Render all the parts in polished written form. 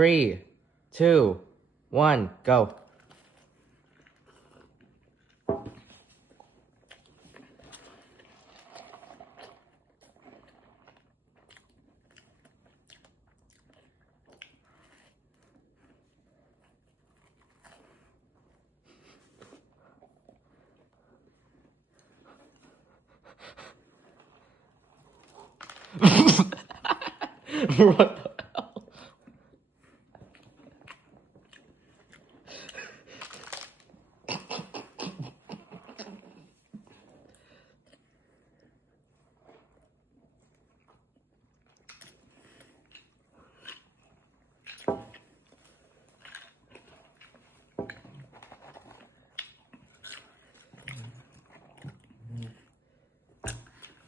3, 2, 1, go. What the hell?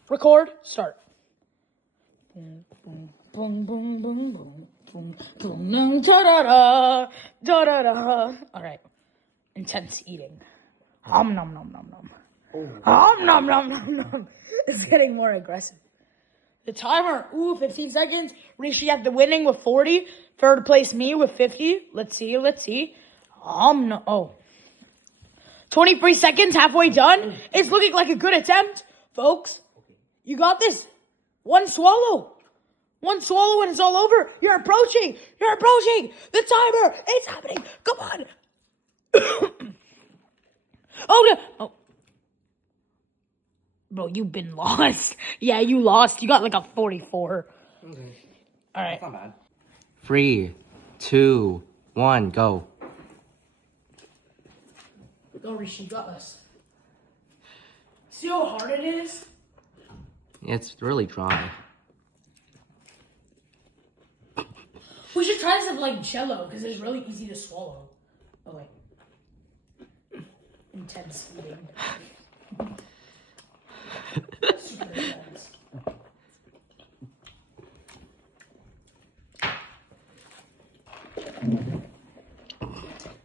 Record, start. Boom, boom, boom, boom, boom, boom, boom, boom, da da da, da da da. All right, intense eating. Nom nom nom nom nom. Nom nom nom nom nom. It's getting more aggressive. The timer, 15 seconds. Rishi at the winning with 40. Third place me with 50. Let's see. No. 23 seconds, halfway done. It's looking like a good attempt, folks. You got this. One swallow and it's all over. You're approaching. The timer, it's happening. Come on. Oh, no. Oh. Bro, you've been lost. Yeah, you lost. You got like a 44. Okay. All right. That's not bad. 3, 2, 1, go. Go, Rishi, you got this. See how hard it is? It's really dry. We should try this with like Jello because it's really easy to swallow. Oh wait. Intense eating. Super intense.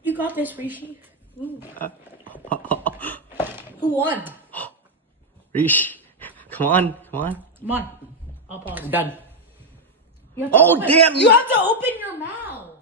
You got this, Rishi. Ooh. Who won? Rish, come on. Come on. I'll pause. I'm done. You have to Oh, open. damn You have to open your mouth.